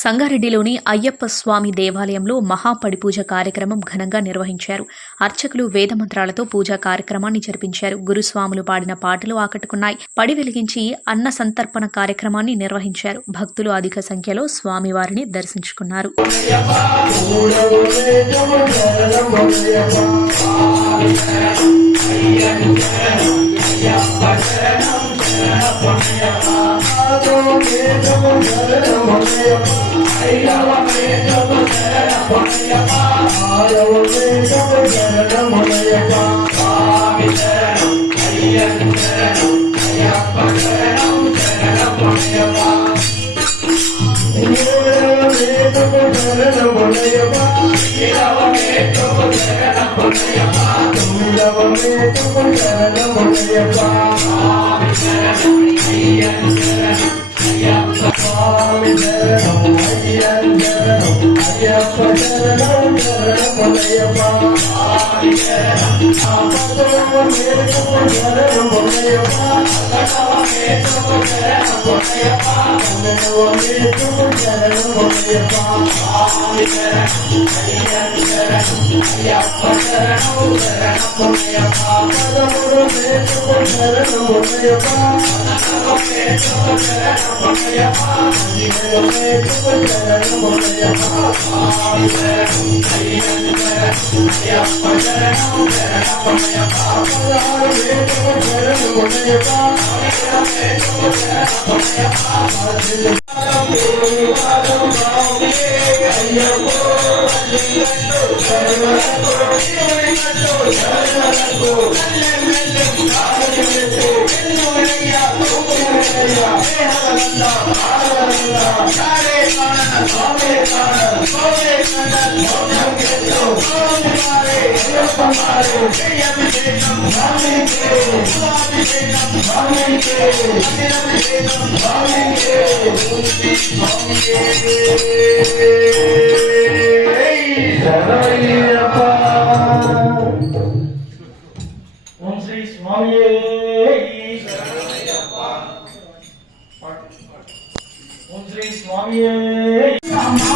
సంగారెడ్డిలోని అయ్యప్ప స్వామి దేవాలయంలో మహాపడిపూజ కార్యక్రమం ఘనంగా నిర్వహించారు. అర్చకులు వేదమంత్రాలతో పూజా కార్యక్రమాన్ని జరిపించారు. గురుస్వాములు పాడిన పాటలు ఆకట్టుకున్నాయి. పడి వెలిగించి అన్న సంతర్పణ కార్యక్రమాన్ని నిర్వహించారు. భక్తులు అధిక సంఖ్యలో స్వామివారిని దర్శించుకున్నారు. ఓం శ్రీ స్వామియే ఓం శ్రీ స్వామియే శరణం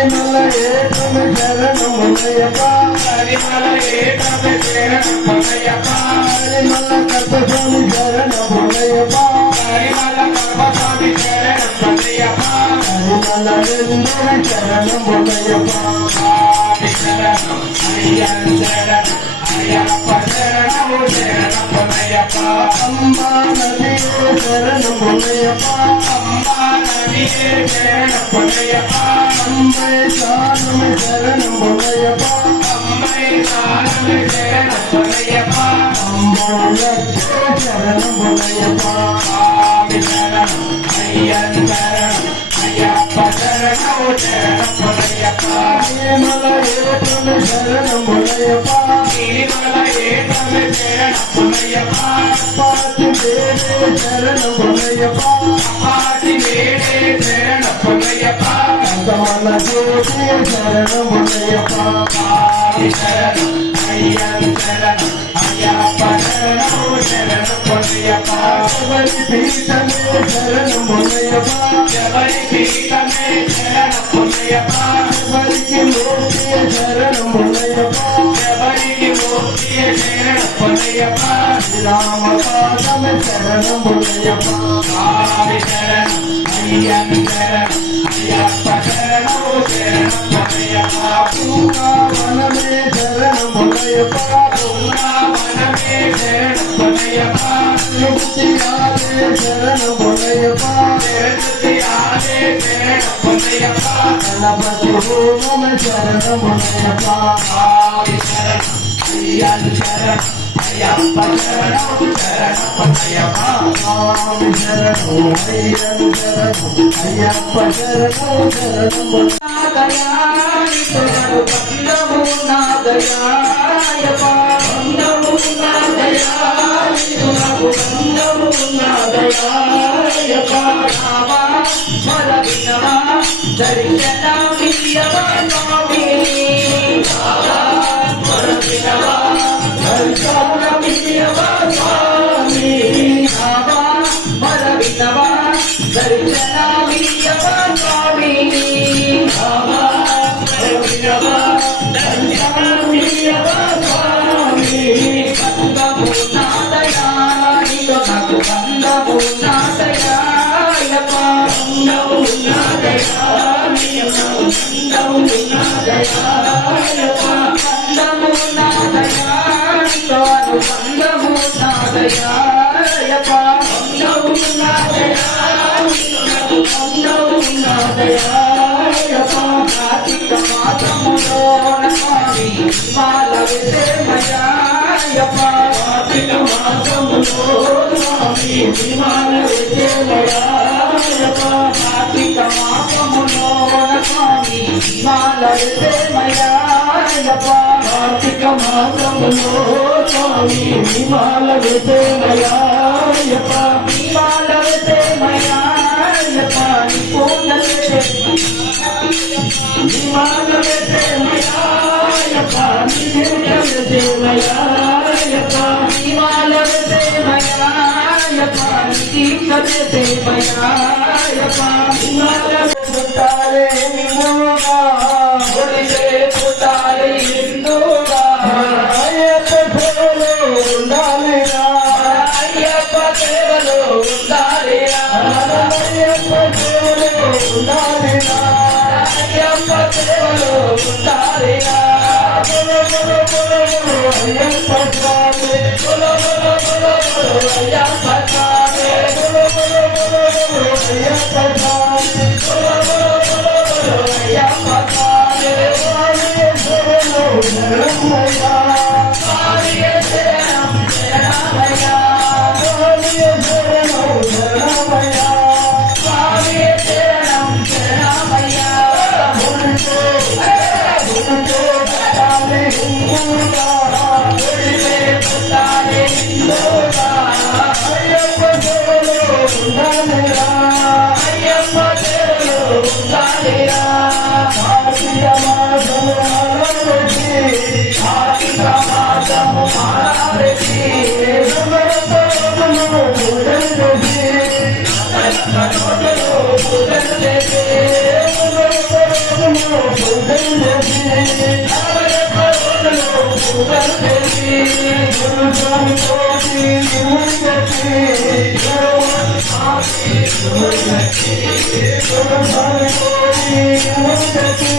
పరిమళ ఏకమే శరణమయ్యప్ప పరిమళ ఏకమే శరణమయ్యప్ప పరిమళ కల్పస్వామి శరణమయ్యప్ప పరిమళ కల్పస్వామి శరణమయ్యప్ప పరిమళ వెందుడి శరణమయ్యప్ప స్వామి శరణం అయ్యప్ప శరణం అయ్యప్ప శరణము శరణమయ్యప్ప అంబా నదియే శరణమయ్యప్ప అంబా నదియే శరణమయ్యప్ప అంబై శానమే శరణమయ్యప్ప అమ్మాయి సారమే శరణమయ్యప్ప అంబోలక్ష్మి శరణమయ్యప్ప స్వామి శరణం అయ్యప్ప శరణం అయ్యప్ప శరణము శరణమయ్యప్ప పరిమళ ఏకమే శరణమయ్యప్ప తిరుమల ఏకమే శరణమయ్యప్ప పాతి దేవే శరణమయ్యప్ప అపాటి వేడే శరణమయ్యప్ప అంతమన జ్యోతి శరణమయ్యప్ప స్వామి శరణం అయ్యప్ప శరణం అయ్యప్ప శరణము శరణమయ్యప్ప శబరి పీఠమే శరణమయ్యప్ప శబరి పీఠమే శరణమయ్యప్ప శబరికి మూర్తి శరణమయ్యప్ప శబరికి మోక్షి శరణమయ్యప్ప శ్రీరామ పాదమే శరణమయ్యప్ప స్వామి శరణం అయ్యప్ప శరణం అయ్యప్ప శరణము శరణమయ్యప్ప వనమే శరణమయ్యప్ప బృందావనమే శరణమయ్యప్ప ముక్తియాదే శరణమయ్యప్ప జగతి ఆదే శరణమయ్యప్ప గణపతి హోమమే శరణమయ్యప్ప స్వామి శరణం అయ్యప్ప శరణం అయ్యప్ప శరణము శరణమయ్యప్ప స్వామి శరణు అయ్యప్ప శరణు అయ్యప్ప శరణు శరణము దయానితునకు బంధము నా దయాయప్ప బంధము నా దయానితునకు బంధము నా దయాయప్ప రామా మర వినవా దర్శనమియ్యవా స్వామి రామా మర వినవా దర్శనమియ్యవా స్వామి రామా మర వినవా దర్శనమియ్యవా స్వామి రామా మర వినవా దర్శనమియ్యవా స్వామి బంధము నా దయానితో నాకు బంధము నా దయాయప్ప బంధము నా దయానితో బంధము నా దయాయప్ప బంధము నా దయానితో బంధము నా దయాయప్ప బంధము నా దయానితో బంధము నా దయాయప్ప కార్తీక మాసములో స్వామి మాల విజయమయాయప్ప కార్తీక మాసములో స్వామి మాల విజయమయాయప్ప కార్తీక మాసములో స్వామి మాల విజయమయాయప్ప కార్తీక మాసములో స్వామి మాల విజయమయాయప్ప మాల విజయమయాయప్ప పూర్ణ విమాన విజయమయాయప్ప విజయమయాయప్ప విమాన విజయమయాయప్ప దీక్ష విజయమయాయప్ప విమాన పుట్టాలే నిన్నుగా ఒడిసే పుట్టాలి హిందూగా అయ్యప్ప సేవలో ఉండాలిరా అయ్యప్ప సేవలో ఉండాలిరా అయ్యప్ప సేవలో ఉండాలిరా అయ్యప్ప సేవలో ఉండాలిరా అయ్యప్ప స్వామి అయ్యప్ప స్వామి అయ్యప్ప స్వామి అయ్యప్ప స్వామి సేవలో శరణమయ్యా స్వామియే శరణం శరణమయ్యా స్వామియే శరణు శరణమయ్యా స్వామియే శరణం శరణమయ్యా పుట్టాలే హిందూగా ఒడిసే పుట్టాలి హిందూగా అయ్యప్ప సేవలో ఉండాలిరా అయ్యప్ప సేవలో ఉండాలిరా కార్తీక మాసము అలవచి కార్తీక మాసము మారారెడ్డి సమరపరమును పూజలు చేసి పూజలు చేసి సమరపరమును గురుస్వామి కోటి గురుగతి గురుస్వామి కోటి గురుగతి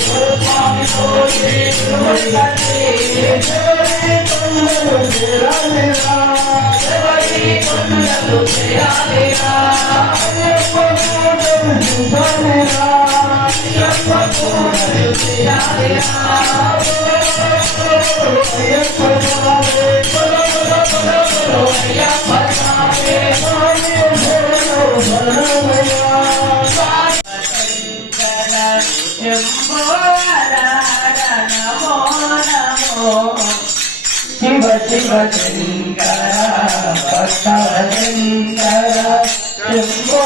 గురుస్వామి కోటి గురుగతి ఎవరి కొండలు చేరాలిరా ఎవరి కొండలు చేరాలిరా అయ్యప్ప కొండలు చూడాలిరా అయ్యప్ప కొండలు చేరాలిరా అయ్యప్ప స్వామి అయ్యప్ప స్వామి శివ శివ శంకర భక్తవ శంకర శంభో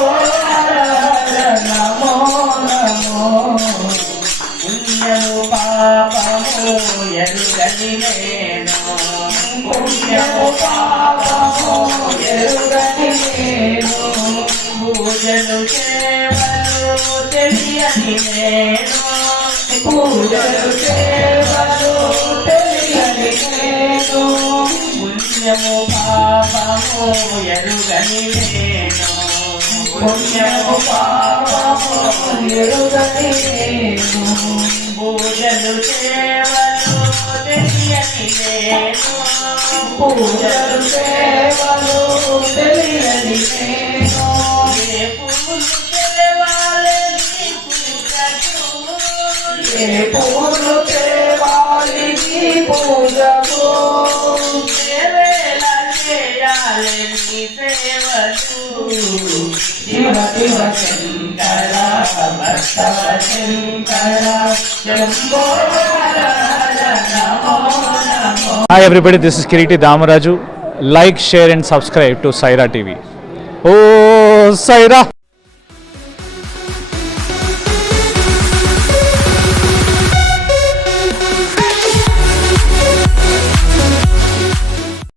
నమో నమో పుణ్యము పాపము ఎరుగని నేను పుణ్యము పాపము ఎరుగని నేను పూజలు సేవలు తెలియని నేను పూజలు సేవలు తెలియని నేను పుణ్యము పాపము ఎరుగని నేను పుణ్యము పాపము ఎరుగని నేను పూజలు సేవలు తెలియని నేను పూజలు సేవలు తెలియని నేను ఏ పూలు తెలవాలి నీ పూజకు ఏ పూలు తేవాలి నీ పూజకు సేవేలా చేయాలి నీ సేవలు శివ శివ శంకర భక్తవ శంకర శంభో నమో నమో. Hi everybody, this is Kiriti Damaraju. Like, share and subscribe to Saira TV. Oh, Saira!